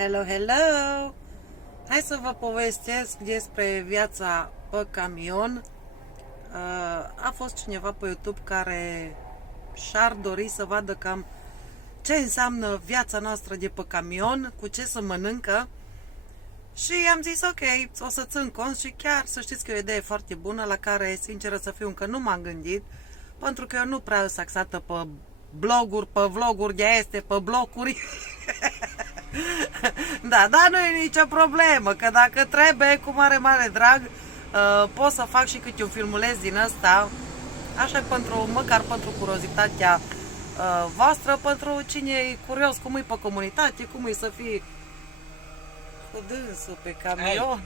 Hello, hello! Hai să vă povestesc despre viața pe camion. A fost cineva pe YouTube care și-ar dori să vadă cam ce înseamnă viața noastră de pe camion, cu ce să mănâncă. Și am zis ok, o să țin cont și chiar să știți că e o idee foarte bună la care, sinceră să fiu, încă nu m-am gândit, pentru că eu nu prea sunt axată pe bloguri, pe vloguri de este, pe blocuri. Da, dar nu e nicio problemă, că dacă trebuie, cu mare, mare drag, pot să fac și câte un filmuleț din ăsta, așa măcar pentru curiozitatea voastră, pentru cine e curios cum e pe comunitate, cum e să fii cu dânsul pe camion.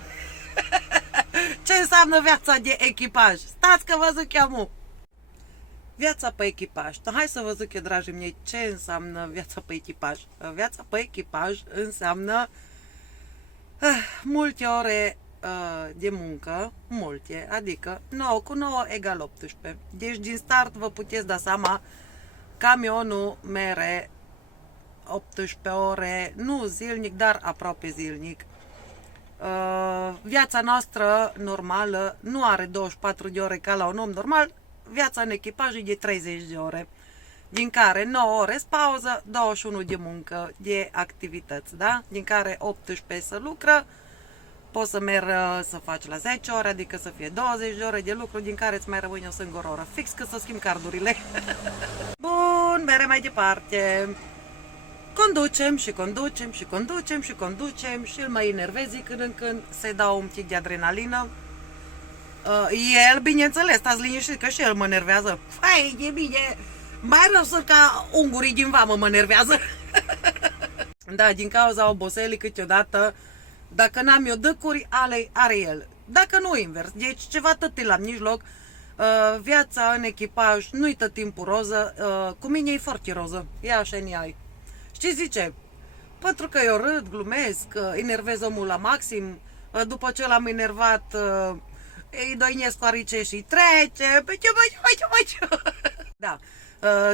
Ce înseamnă viața de echipaj? Stați că vă zic eu mu. Viața pe echipaj. Hai să vă zic eu, dragii mei, ce înseamnă viața pe echipaj. Viața pe echipaj înseamnă multe ore de muncă, multe, adică 9 cu 9 egal 18. Deci din start vă puteți da seama, camionul mere 18 ore, nu zilnic, dar aproape zilnic. Viața noastră normală nu are 24 de ore ca la un om normal. Viața în echipaj e de 30 de ore, din care 9 ore pauză, 21 de muncă, de activități, da? Din care 18 să lucră, poți să mergi să faci la 10 ore, adică să fie 20 de ore de lucru, din care îți mai rămâne o singură oră, fix că să schimbi cardurile. Bun, merem mai departe. Conducem și conducem și conducem și conducem și îl mai enervezi când în când, să-i dau un pic de adrenalină. El, bineînțeles, stați liniștit că și el mă nervează. Hai, e bine, mai rău să ca ungurii din vamă mă nervează. Da, din cauza oboselii câteodată, dacă n-am eu dăcuri, are el. Dacă nu invers, deci ceva tătil la mijloc. Viața în echipaj nu-i tot timpul roză, cu mine e foarte roză, e așa ai. Știi zice? Pentru că eu râd, glumesc, enervez omul la maxim, după ce l-am enervat, îi doinesc cu arice și trece. Da.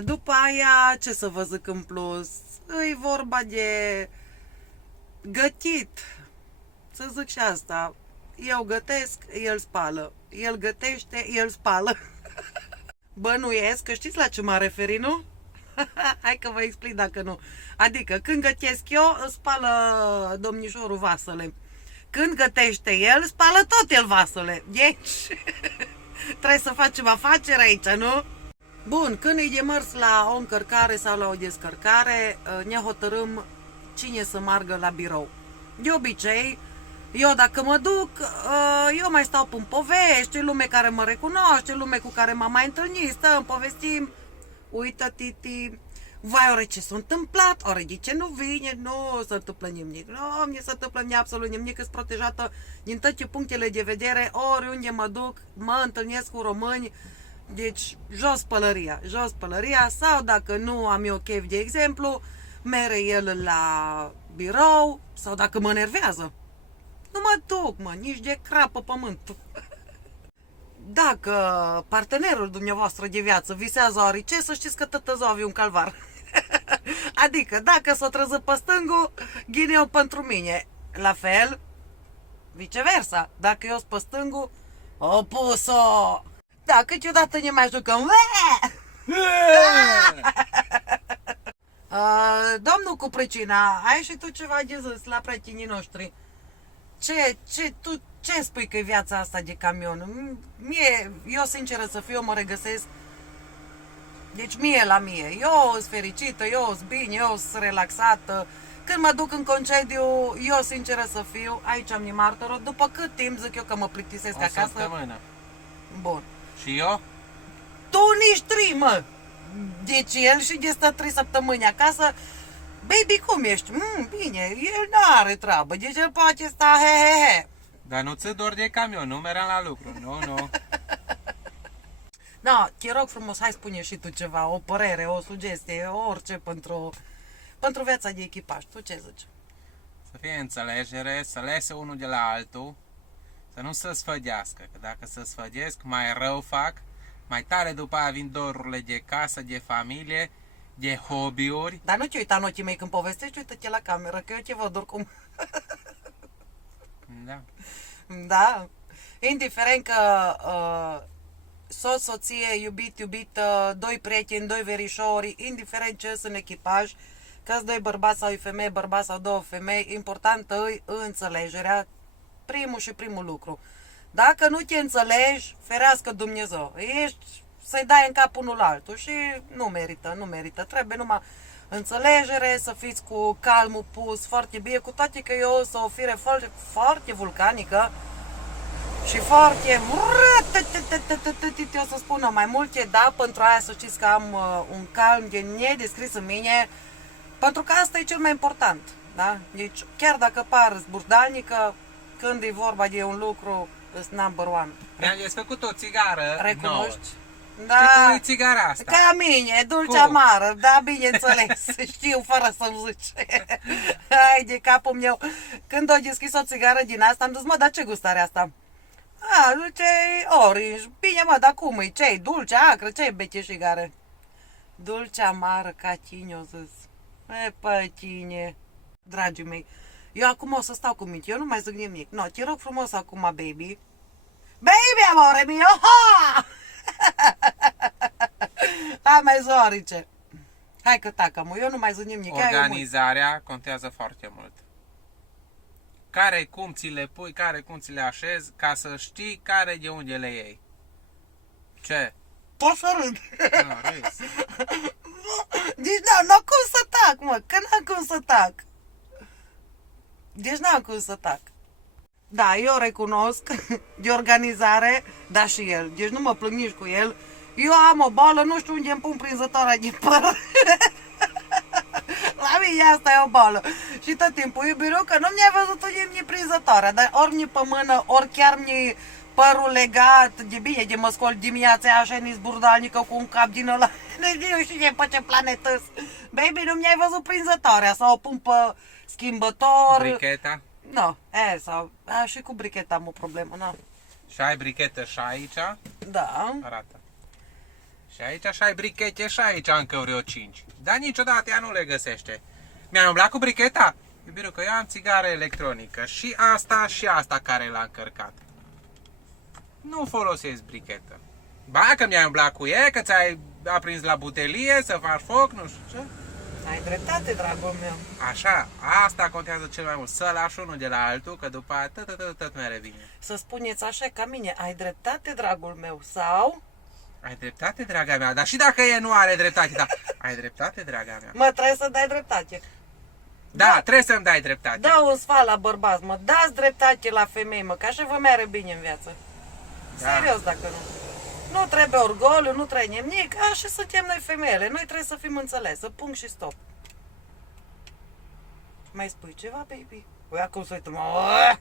După aia, ce să vă zic în plus? E vorba de gătit. Să zic și asta. Eu gătesc, el spală. El gătește, el spală. Bănuiesc că știți la ce m-a referit, nu? Hai că vă explic dacă nu. Adică când gătesc eu, spală domnișorul vasele. Când gătește el, spală tot el vasele. Deci, trebuie să facem afaceri aici, nu? Bun, când e de mers la o încărcare sau la o descărcare, ne hotărâm cine să meargă la birou. De obicei, eu dacă mă duc, eu mai stau în povești, lume care mă recunoaște, lume cu care m-am mai întâlnit, stăm, povestim. Uită, Titi, vai, ore ce s-a întâmplat, ore de ce nu vine, nu se întâmplă nimic, nu mi se întâmplă absolut nimic, sunt protejată din toate punctele de vedere, oriunde mă duc, mă întâlnesc cu români, deci jos pălăria, sau dacă nu am eu chef, de exemplu, mere el la birou, sau dacă mă nervează, nu mă duc, mă, nici de crapă pământul. Dacă partenerul dumneavoastră de viață visează orice, să știți că tot ziua avea un calvar. Adică, dacă s-o treză pe stângul, ghineu pentru mine. La fel, viceversa. Dacă eu sunt pe stângul, opus-o! Da, câteodată ne mai jucăm. Domnul cu pricina, ai și tu ceva de zis la prietenii noștri? Ce spui că e viața asta de camion? Eu sinceră să fiu, eu mă regăsesc. Deci eu sunt fericită, eu sunt bine, eu sunt relaxată. Când mă duc în concediu, eu sinceră să fiu, aici am martorul. După cât timp zic eu că mă plictisesc acasă? O săptămână. Bun. Și eu? Tu nici 3, mă! Deci el și de stă 3 săptămâni acasă. Baby, cum ești? Bine, el n-are treabă, deci el poate sta he. Dar nu ți dor de camion, nu meream la lucru, nu. Da, te rog frumos, hai spune și tu ceva, o părere, o sugestie, orice pentru viața de echipaj. Tu ce zici? Să fie înțelegere, să lese unul de la altul, să nu se sfădească, că dacă se sfădesc, mai rău fac, mai tare după aia vin dorurile de casă, de familie, de hobby-uri. Dar nu te uita în ochii mei când povestești, uite-te la cameră, că eu te văd oricum. Da. Da. Indiferent că soț, soție, iubit, iubită, doi prieteni, doi verișori, indiferent ce sunt în echipaj, că-s doi bărbați sau e femeie, bărbați sau două femei, importantă e înțelegerea, primul lucru. Dacă nu te înțelegi, ferească Dumnezeu. Ești să-i dai în cap unul altul și nu merită. Trebuie numai înțelegere, să fiți cu calmul pus, foarte bine, cu toate că eu sunt o fire foarte, foarte vulcanică și foarte... Eu să spun mai multe, da, pentru aia să știți că am un calm de nedescris în mine, pentru că asta e cel mai important, da? Deci, chiar dacă par zburdalnică, când e vorba de un lucru, îs number one. Mi-am desfăcut o țigară nouă. Recunoști? Da. Știi cum e țigara asta? Ca mine, dulce Cum? amară, da, bineînțeles, știu, fără să-mi zici. Hai de capul meu. Când o deschis o țigară din asta, am zis, mă, dar ce gust are asta? A, dulce orange. Bine, mă, dar cum e? Ce-i? Dulce, acră, ce-i becheșigare? Dulce amară, ca tine, o zis. E, pe tine. Dragii mei, eu acum o să stau cu minte, eu nu mai zic nimic. No, te rog frumos acum, baby. Baby, amore mio, ha! Hai mai zorice. Hai că tacă, mă, eu nu mai zic nimic. Organizarea contează foarte mult. Care cum ți le pui, care cum ți le așezi, ca să știi care de unde le iei. Ce? Pot să râd. Nu, râzi. Deci n-am cum să tac, mă, că n-am cum să tac. Deci n-am cum să tac. Da, eu recunosc de organizare, da și el. Deci nu mă plâng nici cu el. Eu am o boală, nu știu unde îmi pun prinzătoarea de păr. La mine asta e o boală. Și tot timpul, iubiru, că nu mi-ai văzut unde mi-e prinzătoarea, dar ori mi-e pe mână, ori chiar mi-e părul legat, de bine, de mă scol dimineața, așa ni zburdalnică cu un cap din ăla. Nu știu pe ce planetă. Baby, nu mi-ai văzut prinzătoarea, sau o pun pe schimbător. Bricheta. Nu, sau, și cu bricheta am o problemă, nu. Și ai brichetă și aici. Da. Arată. Și aici și ai brichete și aici încă vreo 5. Dar niciodată ea nu le găsește. Mi-a umblat cu bricheta? Iubiru, că eu am țigară electronică. Și asta care l-a încărcat. Nu folosesc brichetă. Ba, că mi-ai umblat cu ea, că ți-ai aprins la butelie să faci foc, nu știu ce. Ai dreptate, dragul meu. Așa, asta contează cel mai mult. Să lași unul de la altul, că după aia tot mai revine. Să spuneți așa ca mine, ai dreptate, dragul meu, sau? Ai dreptate, draga mea, dar și dacă e nu are dreptate, da, ai dreptate, draga mea. Mă, trebuie să dai dreptate. Da, trebuie să-mi dai dreptate. Da un sfat la bărbați, mă, dați dreptate la femei, mă, că așa vă mere bine în viață. Da. Serios, dacă nu. Nu trebuie orgoliu, nu trebuie nimic, așa suntem noi femeile, noi trebuie să fim înțelese, punct și stop. Mai spui ceva, baby? Ui, acum să uită, mă,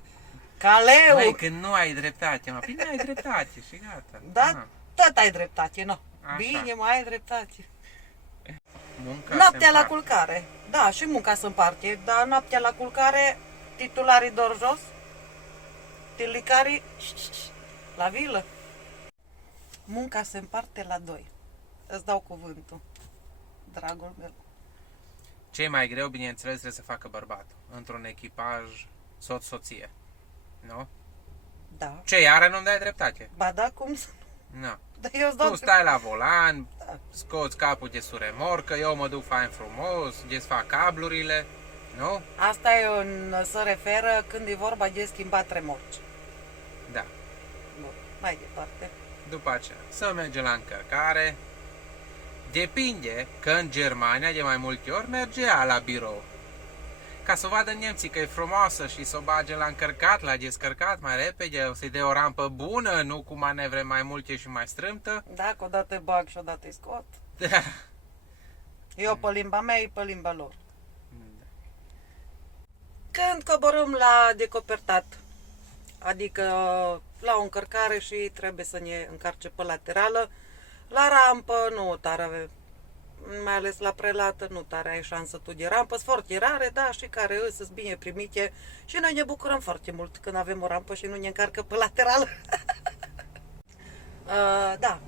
caleu! Măi, când nu ai dreptate, mă, bine ai dreptate și gata. Da, tot ai dreptate, nu. Așa. Bine, mai ai dreptate. Munca Noaptea se la împarte. culcare. Da, și munca se împarte, dar noaptea la culcare, titularii dor jos, tilicarii la vilă. Munca se împarte la doi. Îți dau cuvântul, dragul meu. Ce e mai greu, bineînțeles, trebuie să facă bărbatul. Într-un echipaj soț-soție. Nu? Da. Ce, iară nu-mi dai dreptate? Ba da, cum să... Nu. Dar eu îți dau... Tu stai la volan, scoți capul de suremorcă, eu mă duc fain frumos, desfac cablurile, nu? Asta e se referă când e vorba de schimbat remorci. Da. Bun, mai departe. După aceea, să merge la încărcare. Depinde că în Germania de mai multe ori merge ea la birou. Ca să vadă nemții că e frumoasă și să o bage la încărcat, la descărcat mai repede, o să-i dea o rampă bună, nu cu manevre mai multe și mai strâmtă. Dacă odată îi bag și odată îi scot. Da. Eu pe limba mea, ei pe limba lor. Când coborâm la decopertat, adică la o încărcare și trebuie să ne încarce pe laterală, la rampă nu tare avem, mai ales la prelată nu tare ai șansă tu de rampă, sunt foarte rare, da, și care sunt bine primite și noi ne bucurăm foarte mult când avem o rampă și nu ne încarcă pe laterală. Da.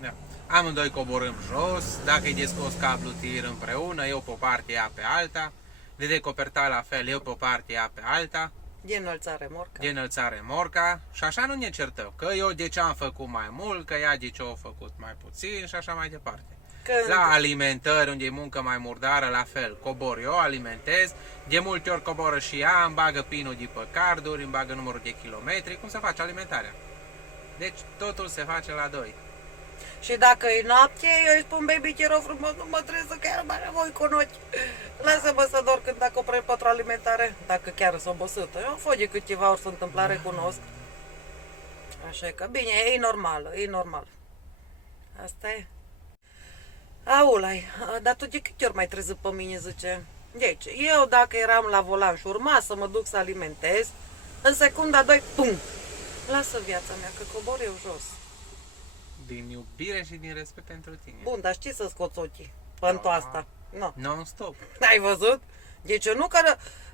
Da. amândoi coborâm jos, dacă îi descos cablu tir împreună, eu pe o parte, ea pe alta, de decopertat la fel, eu pe o parte, ea pe alta, De înălțare morca. de înălțare morca și așa nu ne certăm, că eu de ce am făcut mai mult, că ea de ce a făcut mai puțin și așa mai departe. Când... La alimentări, unde e muncă mai murdară, la fel, cobor eu, alimentez, de multe ori coboră și ea, îmi bagă pinul de pe carduri, îmi bagă numărul de kilometri, cum se face alimentarea. Deci totul se face la doi. Și dacă e noapte, eu îi spun, baby, te rog frumos, nu mă treză, chiar mai voi cu ochi. Lasă-mă să dorm când dacă opresc pentru alimentare, dacă chiar sunt obosită. Eu fă de câteva ori se întâmpla, recunosc. Așa e că, bine, e normal, e normal. Asta e. Aulai, dar tu de câte ori mai trezit pe mine, zice? Deci, eu dacă eram la volan și urma să mă duc să alimentez, în secunda 2, pum! Lasă viața mea, că cobor eu jos. Din iubire și din respect pentru tine. Bun, dar știi să scoți ochii pentru asta. Nu. Non-stop. Ai văzut? Deci eu nu că,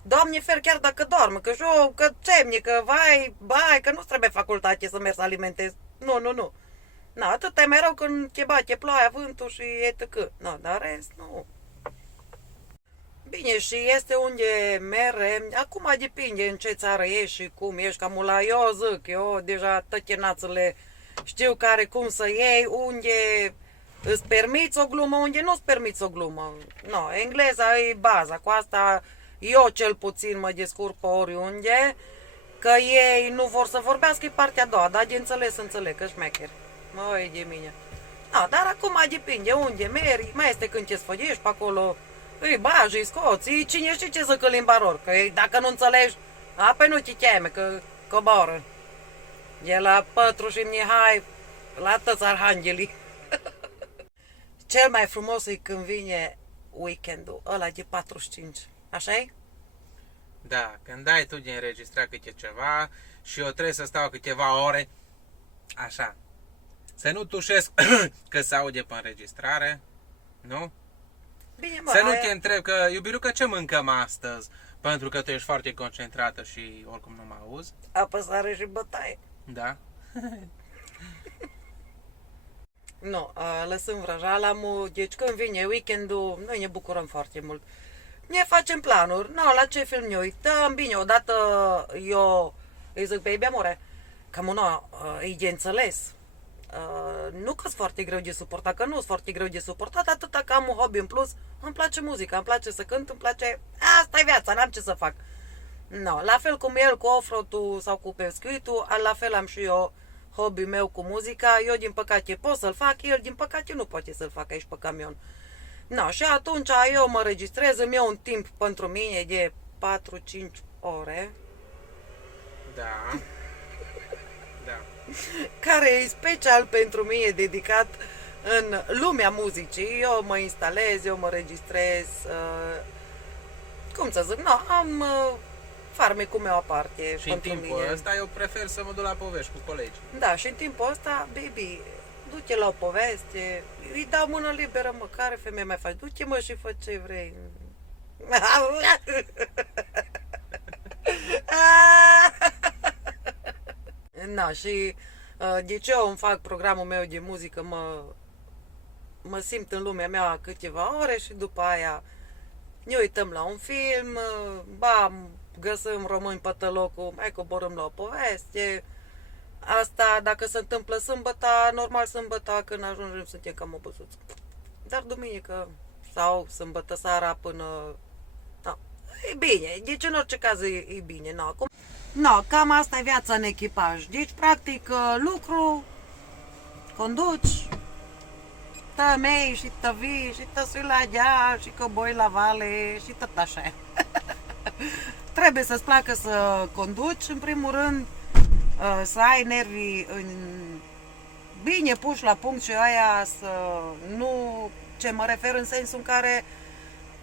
Doamne fer, chiar dacă dorm, că eu, că țemni, că vai, că nu trebuie facultate să mergi să alimentezi. Nu. Nu, atât e mai rău când te bate ploaia, vântul și etc. Nu, dar rest, nu. Bine, și este unde mere, acum depinde în ce țară ești și cum ești, cam la eu zic, eu deja toate națele știu care cum să iei, unde îți permiți o glumă, unde nu îți permiți o glumă. No, engleza e baza, cu asta eu cel puțin mă descurc pe oriunde, că ei nu vor să vorbească, e partea a doua, dar de înțeleg, că șmecher. Măi de mine. No, dar acum depinde unde mergi, mai este când te sfăgești pe acolo, îi bagi, îi scoți, îi cine știe ce zică limba lor, că dacă nu înțelegi, apoi nu te cheme, că coboră. De la Pătru și Mihai, la toți arhanghelii. Cel mai frumos e când vine weekendul, ăla de 45, așa-i? Da, când ai tu de înregistrat câte ceva și eu trebuie să stau câteva ore, așa, să nu tușesc că se aude pe înregistrare, nu? Bine, mă, Să nu aia... te întreb că, iubirucă, ce mâncăm astăzi? Pentru că tu ești foarte concentrată și oricum nu mă auzi. Apăsare și bătaie. Da? Nu, lăsăm vrăjala, deci când vine weekendul, noi ne bucurăm foarte mult. Ne facem planuri, no, la ce film ne uităm, bine, odată eu îi zic, baby, amore, cam nu, e de înțeles. Nu că-s foarte greu de suportat, că nu-s foarte greu de suportat, atâta că am un hobby în plus, îmi place muzica, îmi place să cânt, îmi place, asta e viața, n-am ce să fac. No, la fel cum el cu offroad-ul sau cu pescuitul, la fel am și eu hobby meu cu muzica, eu din păcate pot să-l fac, el din păcate nu poate să-l facă aici pe camion. No, și atunci eu mă registrez, îmi iau un timp pentru mine de 4-5 ore, Da. Da. care e special pentru mine, dedicat în lumea muzicii. Eu mă instalez, eu mă registrez, cum să zic, no, am farmecul meu aparte Și în pentru timpul mine. ăsta eu prefer să mă duc la povești cu colegi. Da, și în timpul ăsta, baby, du-te la o poveste, îi dau mână liberă, mă, care femeie mai faci? Du-te, mă, și fă ce vrei. Na, și de ce eu îmi fac programul meu de muzică, mă simt în lumea mea câteva ore și după aia ne uităm la un film, găsim români pe tălocul, mai coborâm la o poveste. Asta, dacă se întâmplă sâmbătă, normal sâmbătă, când ajungem, suntem cam obosiți. Dar duminică sau sâmbătă seara până... Da. E bine, deci în orice caz e bine. No, acum... No, cam asta e viața în echipaj. Deci, practic, lucru, conduci, tămei și tăvii și tăsui la deal și căboi la vale și tot așa. Trebuie să-ți placă să conduci, în primul rând, să ai nervii bine puși la punct și aia să nu, ce mă refer în sensul în care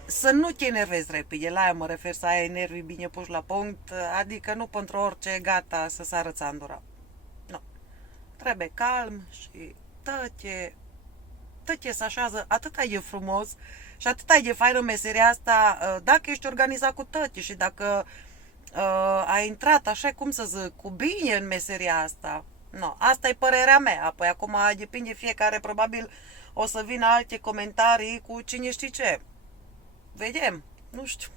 să nu te enervezi repede, la aia mă refer, să ai nervii bine puși la punct, adică nu pentru orice gata să sară țandura. Nu. Trebuie calm și tot ce se așează, atât e frumos și atât e de faină meseria asta, dacă ești organizat cu tăti și dacă ai intrat, așa cum să zic, cu bine în meseria asta. No, asta e părerea mea. Apoi acum depinde fiecare, probabil o să vină alte comentarii cu cine știe ce. Vedem, nu știu.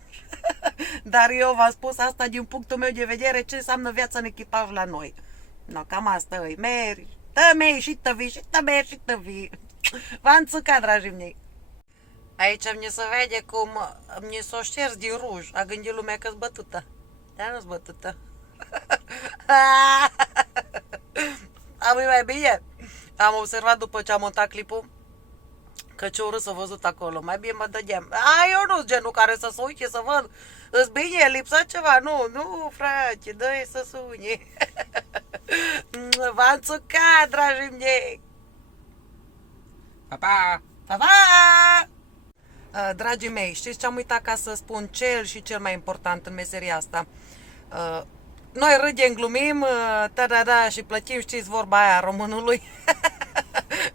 Dar eu v-am spus asta din punctul meu de vedere ce înseamnă viața în echipaj la noi. No, cam asta e. Meri, tămei și tăvii și tămei și tăvii. V-am țucat, dragii mei. Aici mi se vede cum mi s-o șters din ruj. A gândit lumea că-s bătută. Dar nu-s bătută. Am mai bine. Am observat după ce am montat clipul că ce urât s-a văzut acolo. Mai bine mă dădeam. Eu nu-s genul care să se uite să văd. Îți bine, lipsa ceva. Nu, frate, dă-i să sune. V-am țucat, dragii mei. Pa, pa! Pa, pa! Dragii mei, știți ce am uitat ca să spun cel și cel mai important în meseria asta? Noi râdem, glumim, da și plătim, știți vorba aia românului.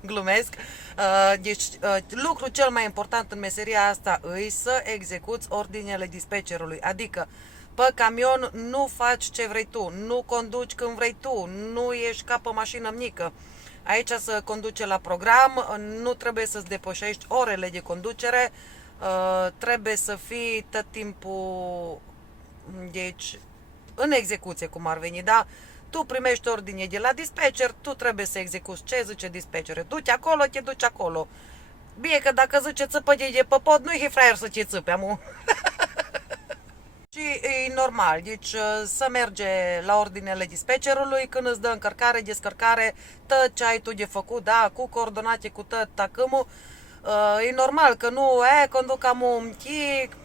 Glumesc. Deci, lucrul cel mai important în meseria asta e să execuți ordinele dispatcherului. Adică, pe camion nu faci ce vrei tu, nu conduci când vrei tu, nu ești ca pe mașină mică. Aici să conduce la program, nu trebuie să-ți depășești orele de conducere, trebuie să fii tot timpul, deci, în execuție, cum ar veni, da? Tu primești ordine de la dispatcher, tu trebuie să execuți ce zice dispatcher. Du-te acolo, te duci acolo. Bine că dacă zice țăpă de pe pod, nu-i fraier să te țâpe, amu. Și e normal, deci să merge la ordinele dispatcherului, când îți dă încărcare, descărcare, tot ce ai tu de făcut, da, cu coordonate, cu tot tacâmul. E normal că nu, conduc am un tic,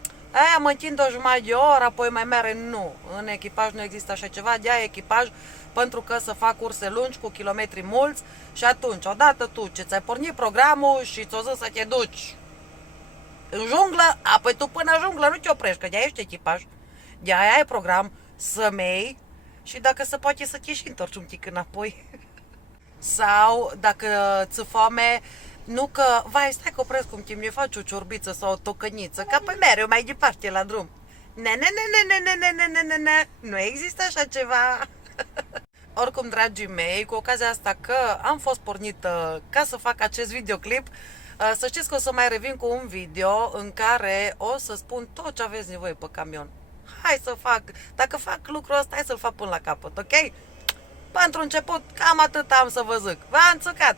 mă întind o jumătate de oră, apoi mai mere. Nu, în echipaj nu există așa ceva, de-aia echipaj, pentru că să fac curse lungi cu kilometri mulți și atunci, odată tu ce ți-ai pornit programul și ți-o zis să te duci în junglă, apoi tu până în junglă nu te oprești, că de-aia ești echipaj, de-aia ai program să mei și dacă se poate să te și întorci un pic înapoi. Sau dacă ți foame, nu că, vai, stai că opresc cum timp, ne faci o ciorbiță sau o tocăniță, ca pe mereu mai departe la drum. Nu există așa ceva. Oricum, dragii mei, cu ocazia asta că am fost pornită ca să fac acest videoclip, să știți că o să mai revin cu un video în care o să spun tot ce aveți nevoie pe camion. Hai să fac, dacă fac lucrul ăsta, hai să-l fac până la capăt, ok? Pentru început, cam atât am să vă zic. V-am țucat!